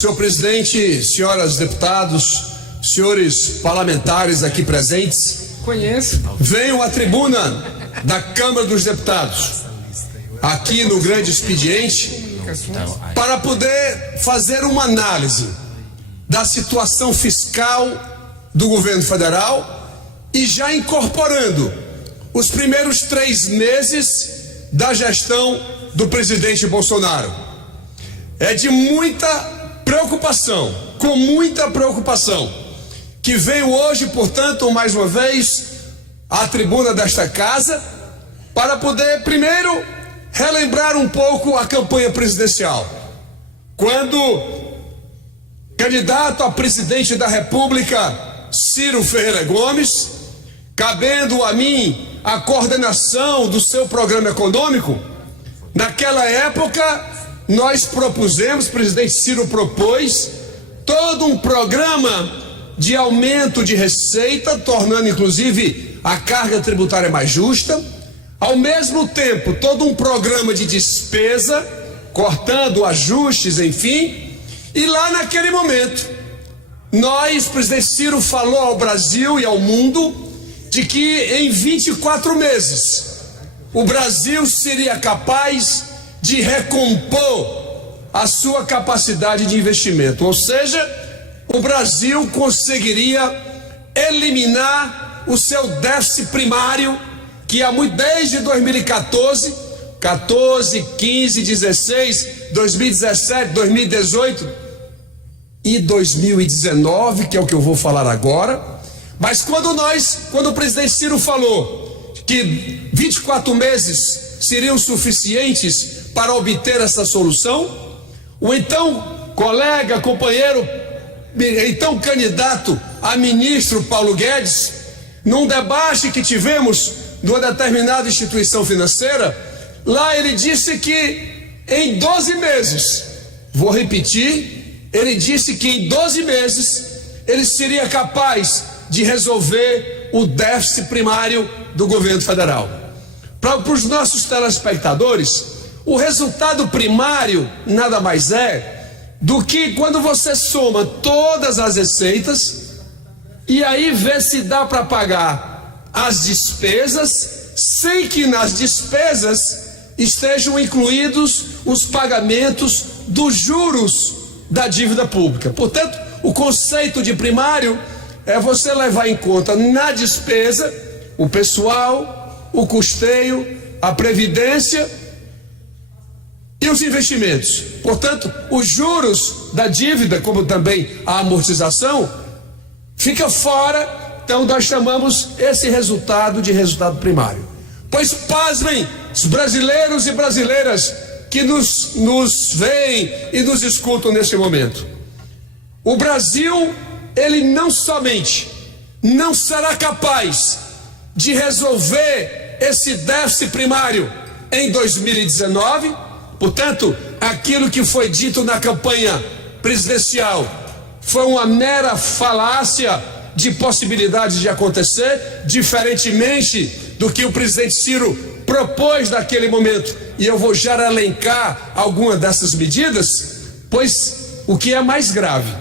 Senhor presidente, senhoras deputados, senhores parlamentares aqui presentes, venho à tribuna da Câmara dos Deputados, aqui no grande expediente, para poder fazer uma análise da situação fiscal do governo federal e já incorporando os primeiros 3 meses da gestão do presidente Bolsonaro. É de muita preocupação, com muita preocupação, que venho hoje, portanto, mais uma vez, à tribuna desta casa, para poder, primeiro, relembrar um pouco a campanha presidencial. Quando candidato a presidente da República, Ciro Ferreira Gomes, cabendo a mim a coordenação do seu programa econômico, naquela época, nós propusemos, o presidente Ciro propôs, todo um programa de aumento de receita, tornando inclusive a carga tributária mais justa, ao mesmo tempo todo um programa de despesa, cortando ajustes, enfim, e lá naquele momento, o presidente Ciro falou ao Brasil e ao mundo de que em 24 meses o Brasil seria capaz de recompor a sua capacidade de investimento, ou seja, o Brasil conseguiria eliminar o seu déficit primário, que desde 2014, 15, 16, 2017, 2018 e 2019, que é o que eu vou falar agora. Mas quando o presidente Ciro falou que 24 meses seriam suficientes para obter essa solução, o então colega, companheiro, então candidato a ministro Paulo Guedes, num debate que tivemos numa determinada instituição financeira, lá ele disse que em 12 meses, vou repetir, ele disse que em 12 meses ele seria capaz de resolver o déficit primário do governo federal. Para os nossos telespectadores, o resultado primário nada mais é do que quando você soma todas as receitas e aí vê se dá para pagar as despesas, sem que nas despesas estejam incluídos os pagamentos dos juros da dívida pública. Portanto, o conceito de primário é você levar em conta na despesa o pessoal, o custeio, a previdência e os investimentos. Portanto, os juros da dívida, como também a amortização, fica fora. Então nós chamamos esse resultado de resultado primário. Pois pasmem os brasileiros e brasileiras que nos veem e nos escutam nesse momento. O Brasil, ele não somente não será capaz de resolver esse déficit primário em 2019, portanto, aquilo que foi dito na campanha presidencial foi uma mera falácia de possibilidade de acontecer, diferentemente do que o presidente Ciro propôs naquele momento. E eu vou já elencar algumas dessas medidas, pois o que é mais grave,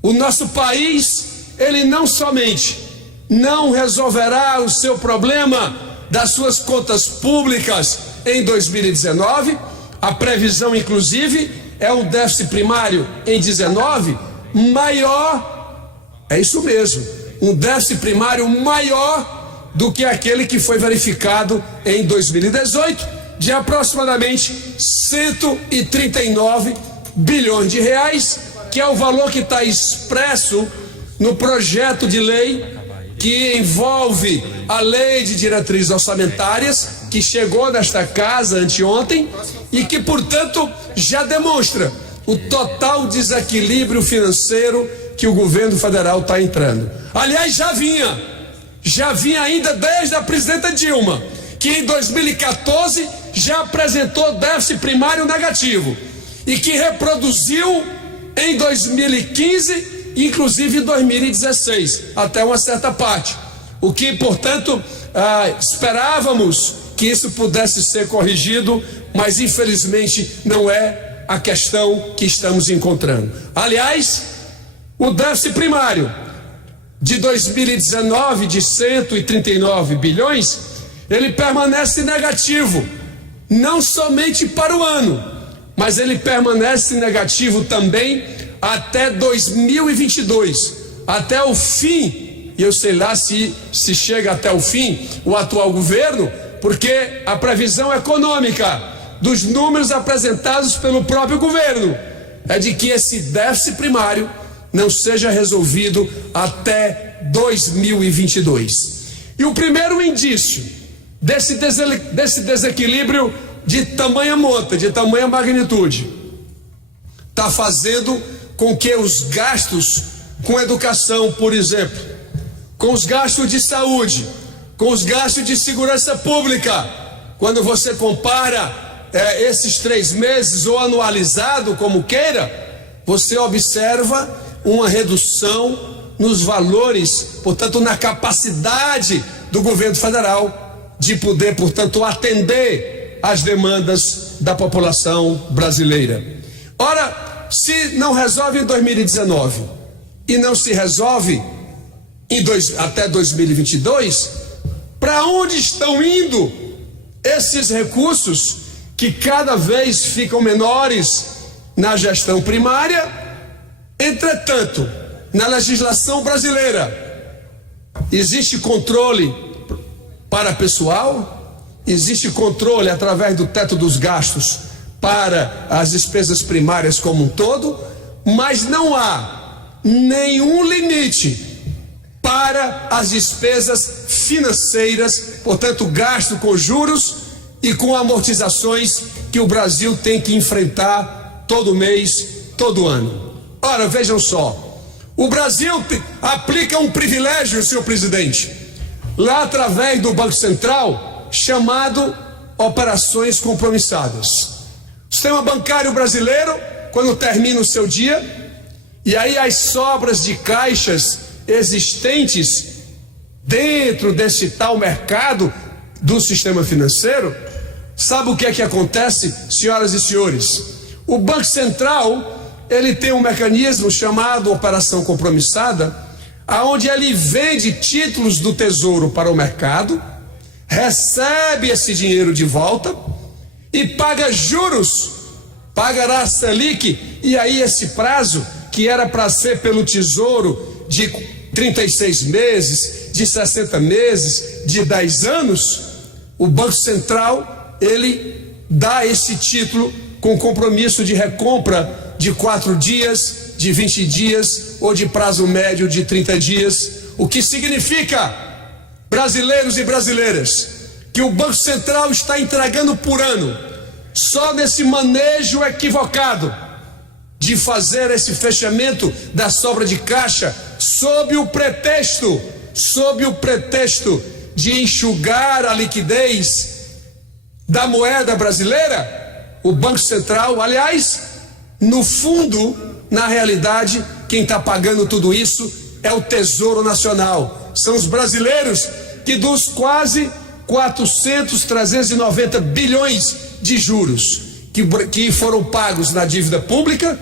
o nosso país, ele não somente não resolverá o seu problema das suas contas públicas em 2019, a previsão, inclusive, é um déficit primário em 19 maior, é isso mesmo, um déficit primário maior do que aquele que foi verificado em 2018, de aproximadamente 139 bilhões de reais, que é o valor que está expresso no projeto de lei que envolve a lei de diretrizes orçamentárias, que chegou nesta casa anteontem e que, portanto, já demonstra o total desequilíbrio financeiro que o governo federal está entrando. Aliás, já vinha ainda desde a presidenta Dilma, que em 2014 já apresentou déficit primário negativo e que reproduziu em 2015, inclusive em 2016, até uma certa parte. O que, portanto, esperávamos que isso pudesse ser corrigido, mas infelizmente não é a questão que estamos encontrando. Aliás, o déficit primário de 2019 de 139 bilhões, ele permanece negativo, não somente para o ano, mas ele permanece negativo também até 2022, até o fim, e eu sei lá se chega até o fim o atual governo, porque a previsão econômica dos números apresentados pelo próprio governo é de que esse déficit primário não seja resolvido até 2022. E o primeiro indício desse desequilíbrio de tamanha monta, de tamanha magnitude, está fazendo com que os gastos com educação, por exemplo, com os gastos de saúde, com os gastos de segurança pública, quando você compara esses 3 meses ou anualizado, como queira, você observa uma redução nos valores, portanto, na capacidade do governo federal de poder, portanto, atender às demandas da população brasileira. Ora, se não resolve em 2019 e não se resolve até 2022, para onde estão indo esses recursos que cada vez ficam menores na gestão primária? Entretanto, na legislação brasileira, existe controle para pessoal, existe controle através do teto dos gastos para as despesas primárias como um todo, mas não há nenhum limite para as despesas financeiras, portanto, gasto com juros e com amortizações que o Brasil tem que enfrentar todo mês, todo ano. Ora, vejam só, o Brasil aplica um privilégio, senhor presidente, lá através do Banco Central, chamado operações compromissadas. O sistema bancário brasileiro, quando termina o seu dia, e aí as sobras de caixas existentes dentro desse tal mercado do sistema financeiro, sabe o que é que acontece, senhoras e senhores? O Banco Central, ele tem um mecanismo chamado operação compromissada, aonde ele vende títulos do Tesouro para o mercado, recebe esse dinheiro de volta e paga juros, pagará a Selic, e aí esse prazo que era para ser pelo Tesouro de 36 meses, de 60 meses, de 10 anos, o Banco Central, ele dá esse título com compromisso de recompra de 4 dias, de 20 dias ou de prazo médio de 30 dias, o que significa, brasileiros e brasileiras, que o Banco Central está entregando por ano, só nesse manejo equivocado de fazer esse fechamento da sobra de caixa sob o pretexto de enxugar a liquidez da moeda brasileira, o Banco Central, aliás, no fundo, na realidade, quem está pagando tudo isso é o Tesouro Nacional. São os brasileiros que dos quase 390 bilhões de juros que foram pagos na dívida pública,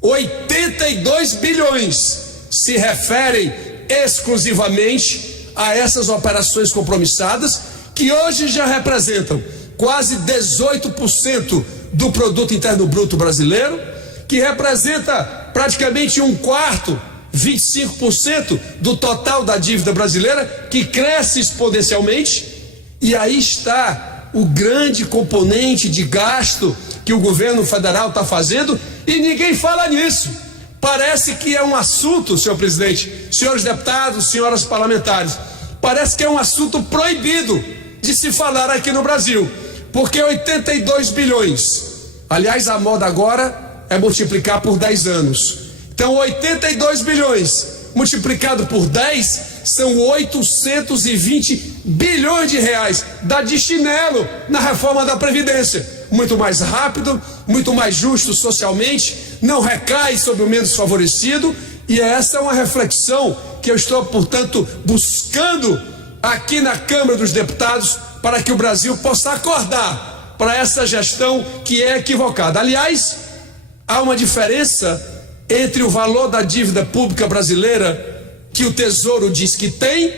82 bilhões se referem exclusivamente a essas operações compromissadas, que hoje já representam quase 18% do produto interno bruto brasileiro, que representa praticamente 1/4, 25% do total da dívida brasileira, que cresce exponencialmente. E aí está o grande componente de gasto que o governo federal está fazendo, e ninguém fala nisso. Parece que é um assunto, senhor presidente, senhores deputados, senhoras parlamentares, parece que é um assunto proibido de se falar aqui no Brasil, porque 82 bilhões, aliás, a moda agora é multiplicar por 10 anos. Então, 82 bilhões multiplicado por 10 são 820 bilhões de reais. Dá de chinelo na reforma da Previdência. Muito mais rápido, muito mais justo socialmente, não recai sobre o menos favorecido, e essa é uma reflexão que eu estou, portanto, buscando aqui na Câmara dos Deputados, para que o Brasil possa acordar para essa gestão que é equivocada. Aliás, há uma diferença entre o valor da dívida pública brasileira que o Tesouro diz que tem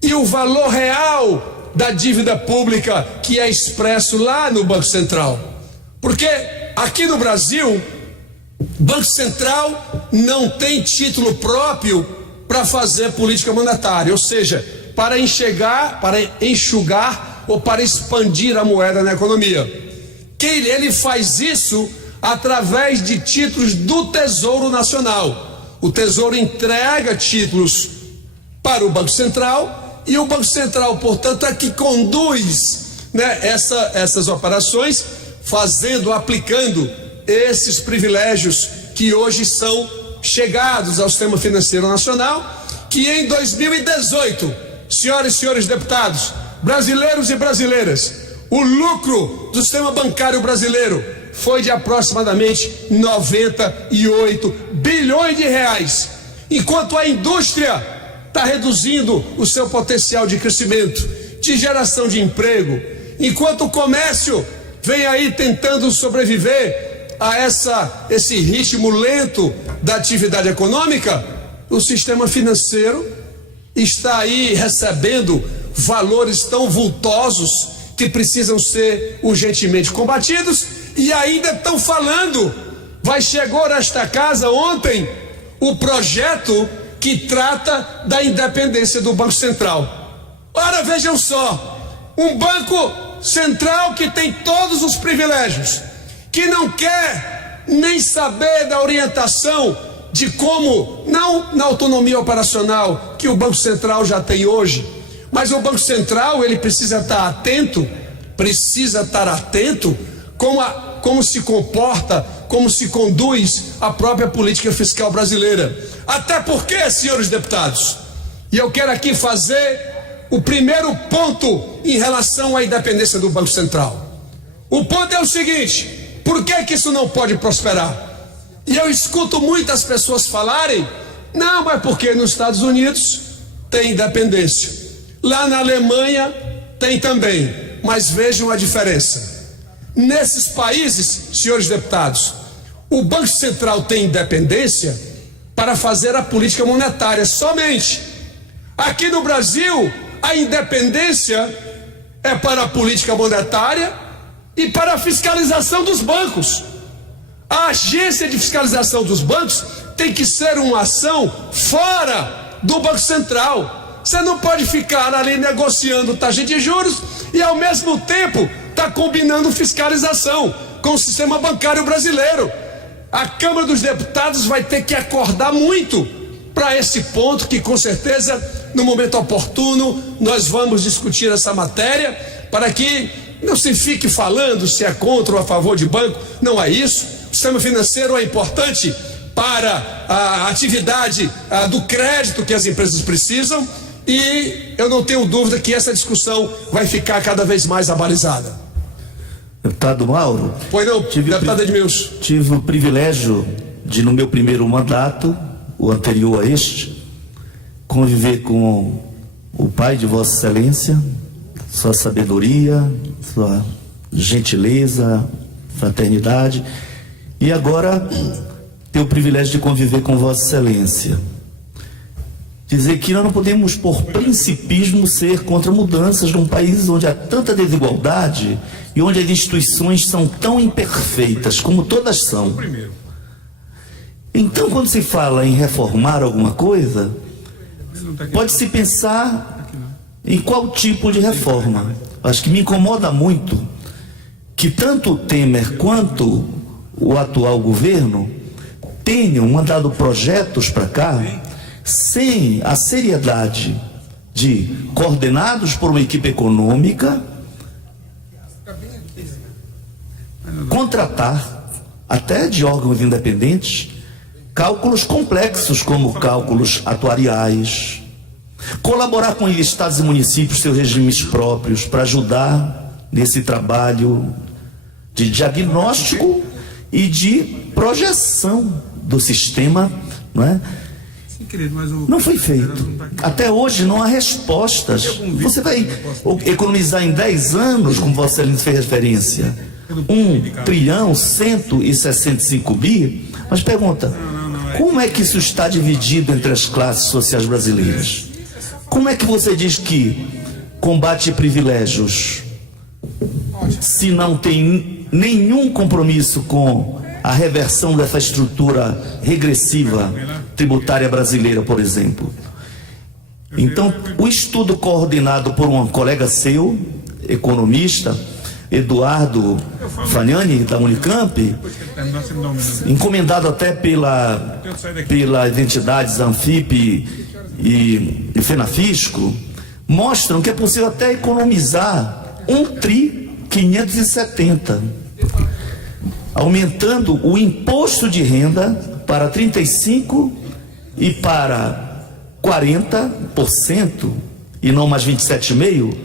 e o valor real da dívida pública que é expresso lá no Banco Central. Porque aqui no Brasil, o Banco Central não tem título próprio para fazer política monetária, ou seja, para enxugar ou para expandir a moeda na economia. Ele faz isso através de títulos do Tesouro Nacional. O Tesouro entrega títulos para o Banco Central e o Banco Central, portanto, é que conduz, né, essas operações, aplicando esses privilégios que hoje são chegados ao sistema financeiro nacional, que em 2018, senhoras e senhores deputados, brasileiros e brasileiras, o lucro do sistema bancário brasileiro foi de aproximadamente 98 bilhões de reais, enquanto a indústria está reduzindo o seu potencial de crescimento, de geração de emprego, enquanto o comércio vem aí tentando sobreviver a esse ritmo lento da atividade econômica, o sistema financeiro está aí recebendo valores tão vultosos que precisam ser urgentemente combatidos, e ainda estão falando, chegou a esta casa ontem o projeto que trata da independência do Banco Central. Ora, vejam só, um Banco Central que tem todos os privilégios, que não quer nem saber da orientação de como, não na autonomia operacional que o Banco Central já tem hoje, mas o Banco Central ele precisa estar atento como se comporta, como se conduz a própria política fiscal brasileira. Até porque, senhores deputados, e eu quero aqui fazer o primeiro ponto em relação à independência do Banco Central. O ponto é o seguinte: por que isso não pode prosperar? E eu escuto muitas pessoas falarem, não, mas porque nos Estados Unidos tem independência, lá na Alemanha tem também, mas vejam a diferença. Nesses países, senhores deputados, o Banco Central tem independência para fazer a política monetária somente. Aqui no Brasil, a independência é para a política monetária e para a fiscalização dos bancos. A agência de fiscalização dos bancos tem que ser uma ação fora do Banco Central. Você não pode ficar ali negociando taxa de juros e ao mesmo tempo está combinando fiscalização com o sistema bancário brasileiro. A Câmara dos Deputados vai ter que acordar muito para esse ponto, que com certeza no momento oportuno nós vamos discutir essa matéria, para que não se fique falando se é contra ou a favor de banco. Não é isso. O sistema financeiro é importante para a atividade do crédito que as empresas precisam, e eu não tenho dúvida que essa discussão vai ficar cada vez mais abalizada. Deputado Mauro. Pois não, deputado Edmilson. Tive o privilégio de, no meu primeiro mandato, o anterior a este, conviver com o pai de Vossa Excelência, sua sabedoria, sua gentileza, fraternidade, e agora ter o privilégio de conviver com Vossa Excelência. Dizer que nós não podemos, por principismo, ser contra mudanças num país onde há tanta desigualdade e onde as instituições são tão imperfeitas, como todas são. Então, quando se fala em reformar alguma coisa, pode-se pensar em qual tipo de reforma. Acho que me incomoda muito que tanto o Temer quanto o atual governo tenham mandado projetos para cá sem a seriedade de, coordenados por uma equipe econômica, contratar, até de órgãos independentes, cálculos complexos como cálculos atuariais, colaborar com estados e municípios, seus regimes próprios, para ajudar nesse trabalho de diagnóstico e de projeção do sistema, não é? querido, mas Não foi feito. Até hoje não há respostas. Você vai economizar em 10 anos, como Vossa Excelência fez referência, 1.165 bi. Mas pergunta, como é que isso está dividido entre as classes sociais brasileiras? Como é que você diz que combate privilégios se não tem nenhum compromisso com a reversão dessa estrutura regressiva tributária brasileira, por exemplo? Então, o estudo coordenado por um colega seu, economista, Eduardo Fagnani, da Unicamp, encomendado até pelas entidades Anfip e Fenafisco, mostram que é possível até economizar 1.570 tri, aumentando o imposto de renda para 35% e para 40%, e não mais 27,5%,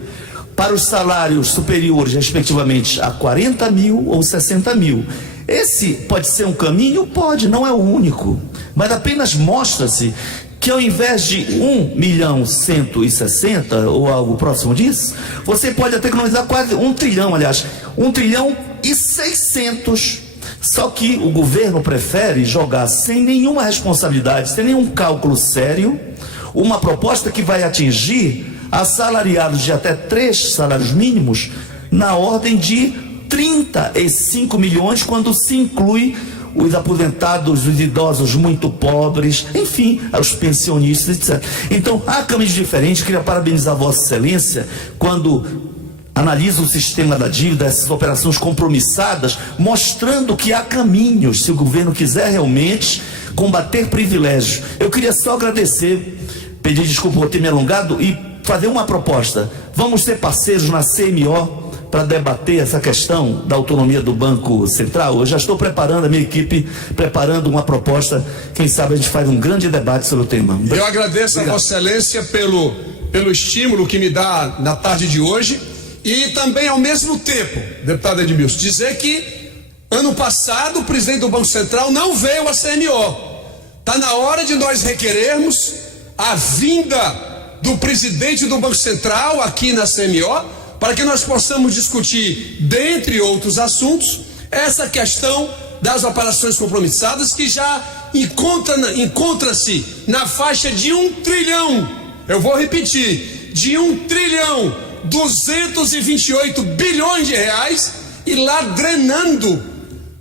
para os salários superiores, respectivamente, a 40 mil ou 60 mil. Esse pode ser um caminho? Pode, não é o único, mas apenas mostra-se que ao invés de 1.160.000 ou algo próximo disso, você pode até economizar quase 1 trilhão, aliás, 1.600.000.000. Só que o governo prefere jogar sem nenhuma responsabilidade, sem nenhum cálculo sério, uma proposta que vai atingir assalariados de até 3 salários mínimos na ordem de 35 milhões, quando se inclui os aposentados, os idosos muito pobres, enfim, os pensionistas, etc. Então, há caminhos diferentes. Queria parabenizar Vossa Excelência quando analisa o sistema da dívida, essas operações compromissadas, mostrando que há caminhos, se o governo quiser realmente combater privilégios. Eu queria só agradecer, pedir desculpa por ter me alongado e fazer uma proposta. Vamos ser parceiros na CMO para debater essa questão da autonomia do Banco Central. Eu já estou preparando, a minha equipe preparando uma proposta. Quem sabe a gente faz um grande debate sobre o tema. Eu agradeço a Vossa Excelência pelo estímulo que me dá na tarde de hoje, e também ao mesmo tempo, deputado Edmilson, dizer que ano passado o presidente do Banco Central não veio à CMO. Está na hora de nós requerermos a vinda do presidente do Banco Central aqui na CMO, para que nós possamos discutir, dentre outros assuntos, essa questão das operações compromissadas, que já encontra-se na faixa de 1 trilhão, eu vou repetir, de 1.228 bilhões de reais, e lá drenando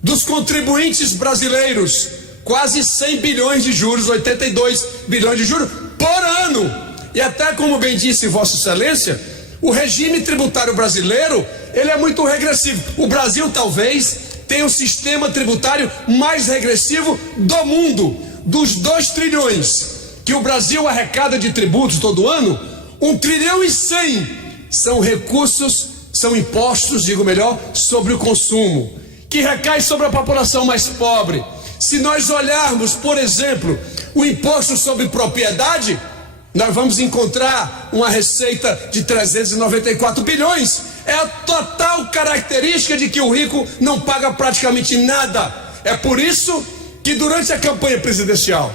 dos contribuintes brasileiros quase 100 bilhões de juros, 82 bilhões de juros por ano. E até como bem disse Vossa Excelência, o regime tributário brasileiro, ele é muito regressivo. O Brasil talvez tenha o sistema tributário mais regressivo do mundo. Dos 2 trilhões que o Brasil arrecada de tributos todo ano, 1 trilhão e 100 são recursos, são impostos, digo melhor, sobre o consumo, que recai sobre a população mais pobre. Se nós olharmos, por exemplo, o imposto sobre propriedade, nós vamos encontrar uma receita de 394 bilhões. É a total característica de que o rico não paga praticamente nada. É por isso que durante a campanha presidencial,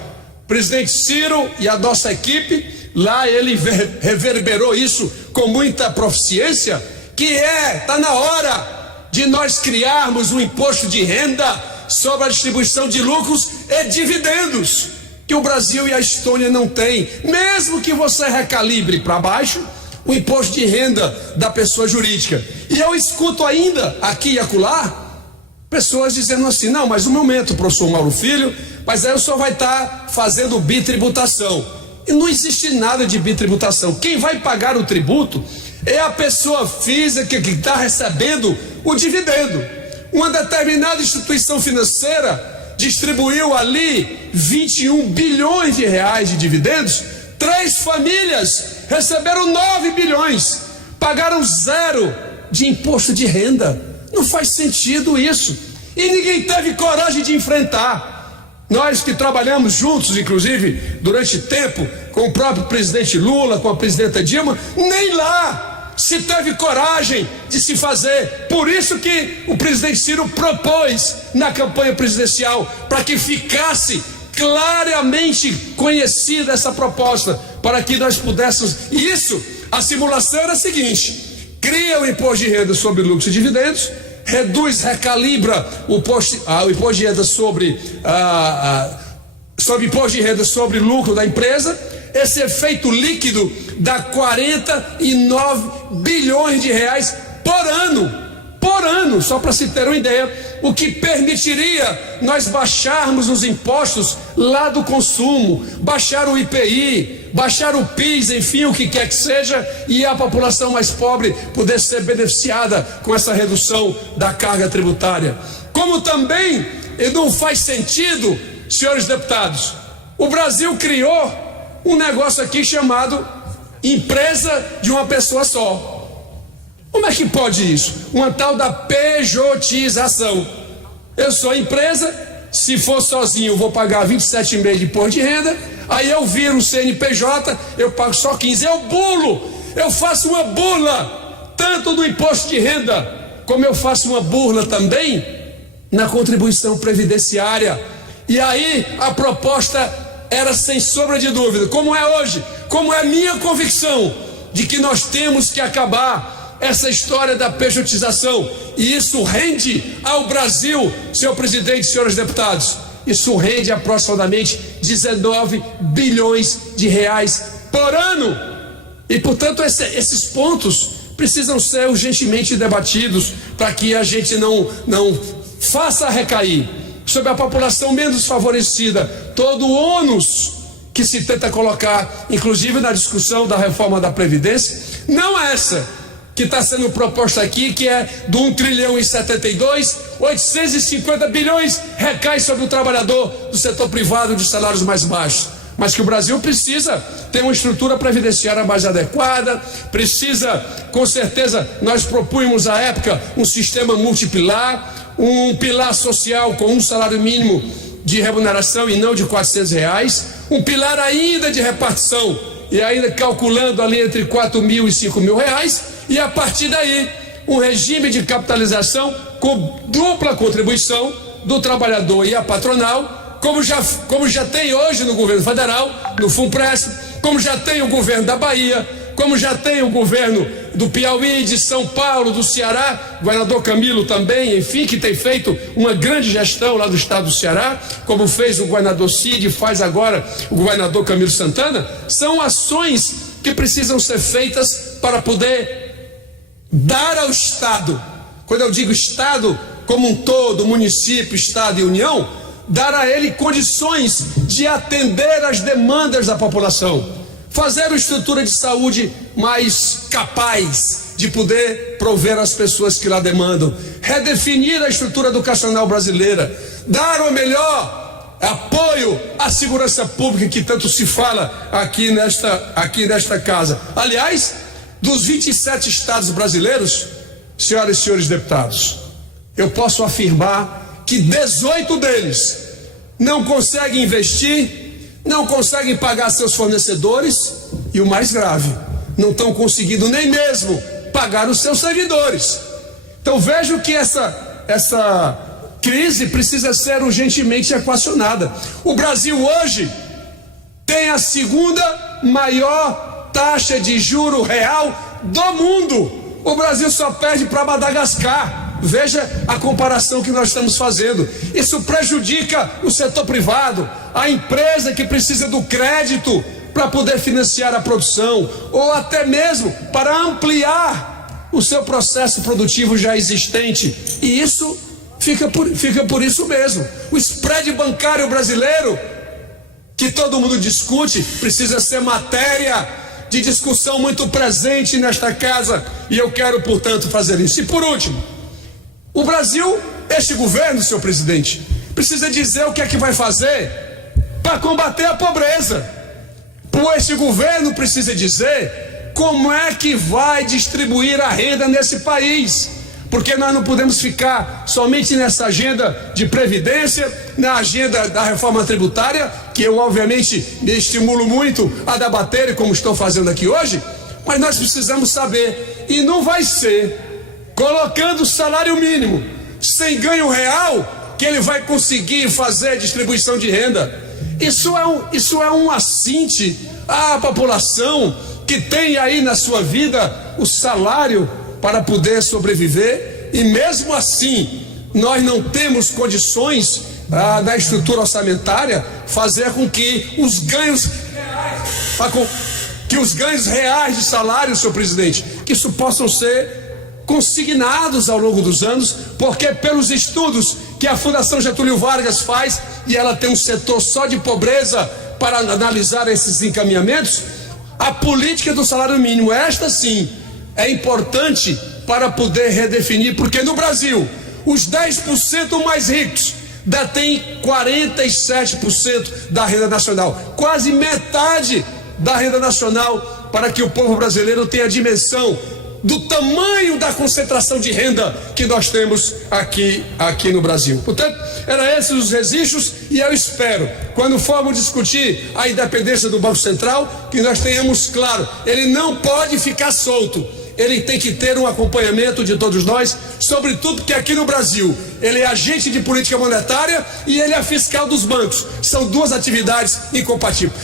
o presidente Ciro e a nossa equipe, lá ele reverberou isso com muita proficiência, que está na hora de nós criarmos um imposto de renda sobre a distribuição de lucros e dividendos, que o Brasil e a Estônia não têm. Mesmo que você recalibre para baixo o imposto de renda da pessoa jurídica. E eu escuto ainda, aqui e acolá, pessoas dizendo assim: não, mas um momento, professor Mauro Filho, mas aí o senhor vai estar fazendo bitributação. E não existe nada de bitributação. Quem vai pagar o tributo é a pessoa física que está recebendo o dividendo. Uma determinada instituição financeira distribuiu ali 21 bilhões de reais de dividendos, 3 famílias receberam 9 bilhões, pagaram 0 de imposto de renda. Não faz sentido isso, e ninguém teve coragem de enfrentar. Nós que trabalhamos juntos, inclusive durante tempo, com o próprio presidente Lula, com a presidenta Dilma, nem lá se teve coragem de se fazer. Por isso que o presidente Ciro propôs na campanha presidencial, para que ficasse claramente conhecida essa proposta, para que nós pudéssemos. E isso, a simulação era a seguinte: cria o imposto de renda sobre lucros e dividendos, reduz, recalibra o imposto de renda sobre imposto de renda sobre lucro da empresa. Esse efeito líquido dá 49 bilhões de reais por ano, só para se ter uma ideia, o que permitiria nós baixarmos os impostos lá do consumo, baixar o IPI, baixar o PIS, enfim, o que quer que seja, e a população mais pobre poder ser beneficiada com essa redução da carga tributária. Como também não faz sentido, senhores deputados, o Brasil criou um negócio aqui chamado empresa de uma pessoa só. Como é que pode isso? Uma tal da pejotização. Eu sou empresa, se for sozinho eu vou pagar 27,5% de imposto de renda, aí eu viro o CNPJ, eu pago só 15%. Eu faço uma burla, tanto no imposto de renda, como eu faço uma burla também na contribuição previdenciária. E aí a proposta era, sem sombra de dúvida, como é hoje, como é minha convicção, de que nós temos que acabar essa história da pejotização. E isso rende ao Brasil, senhor presidente, senhores deputados, isso rende aproximadamente 19 bilhões de reais por ano. E portanto esses pontos precisam ser urgentemente debatidos, para que a gente não faça recair sobre a população menos favorecida todo o ônus que se tenta colocar, inclusive na discussão da reforma da Previdência. Não essa que está sendo proposta aqui, que é do 1,072 trilhão, 850 bilhões recai sobre o trabalhador do setor privado de salários mais baixos. Mas que o Brasil precisa ter uma estrutura previdenciária mais adequada, precisa, com certeza, nós propunhamos à época um sistema multipilar, um pilar social com um salário mínimo de remuneração e não de R$400, um pilar ainda de repartição e ainda calculando ali entre R$4.000 e R$5.000, e a partir daí um regime de capitalização com dupla contribuição do trabalhador e a patronal, como já tem hoje no governo federal, no FUNPRESP, como já tem o governo da Bahia, como já tem o governo do Piauí, de São Paulo, do Ceará, governador Camilo também, enfim, que tem feito uma grande gestão lá do estado do Ceará, como fez o governador Cid, faz agora o governador Camilo Santana. São ações que precisam ser feitas para poder dar ao Estado, quando eu digo Estado como um todo, município, Estado e União, dar a ele condições de atender às demandas da população, fazer uma estrutura de saúde mais capaz de poder prover às pessoas que lá demandam, redefinir a estrutura educacional brasileira, dar o melhor apoio à segurança pública que tanto se fala aqui nesta casa. Aliás, dos 27 estados brasileiros, senhoras e senhores deputados, eu posso afirmar que 18 deles não conseguem investir, não conseguem pagar seus fornecedores e, o mais grave, não estão conseguindo nem mesmo pagar os seus servidores. Então vejo que essa crise precisa ser urgentemente equacionada. O Brasil hoje tem a segunda maior taxa de juro real do mundo. O Brasil só perde para Madagascar. Veja a comparação que nós estamos fazendo. Isso prejudica o setor privado, a empresa que precisa do crédito para poder financiar a produção, ou até mesmo para ampliar o seu processo produtivo já existente. E isso fica por isso mesmo. O spread bancário brasileiro, que todo mundo discute, precisa ser matéria de discussão muito presente nesta casa, e eu quero, portanto, fazer isso. E por último, o Brasil, este governo, senhor presidente, precisa dizer o que é que vai fazer para combater a pobreza. Este governo precisa dizer como é que vai distribuir a renda nesse país, porque nós não podemos ficar somente nessa agenda de previdência, na agenda da reforma tributária, que eu obviamente me estimulo muito a debater, como estou fazendo aqui hoje, mas nós precisamos saber, e não vai ser colocando o salário mínimo sem ganho real que ele vai conseguir fazer distribuição de renda. Isso é um assinte à população que tem aí na sua vida o salário para poder sobreviver, e mesmo assim nós não temos condições da estrutura orçamentária fazer com que os ganhos reais de salário, senhor presidente, que isso possam ser consignados ao longo dos anos, porque pelos estudos que a Fundação Getúlio Vargas faz, e ela tem um setor só de pobreza para analisar esses encaminhamentos, a política do salário mínimo, esta sim, é importante para poder redefinir, porque no Brasil, os 10% mais ricos detêm 47% da renda nacional, quase metade da renda nacional, para que o povo brasileiro tenha a dimensão do tamanho da concentração de renda que nós temos aqui no Brasil. Portanto, eram esses os registros, e eu espero, quando formos discutir a independência do Banco Central, que nós tenhamos claro, ele não pode ficar solto, ele tem que ter um acompanhamento de todos nós, sobretudo porque aqui no Brasil ele é agente de política monetária e ele é fiscal dos bancos. São duas atividades incompatíveis.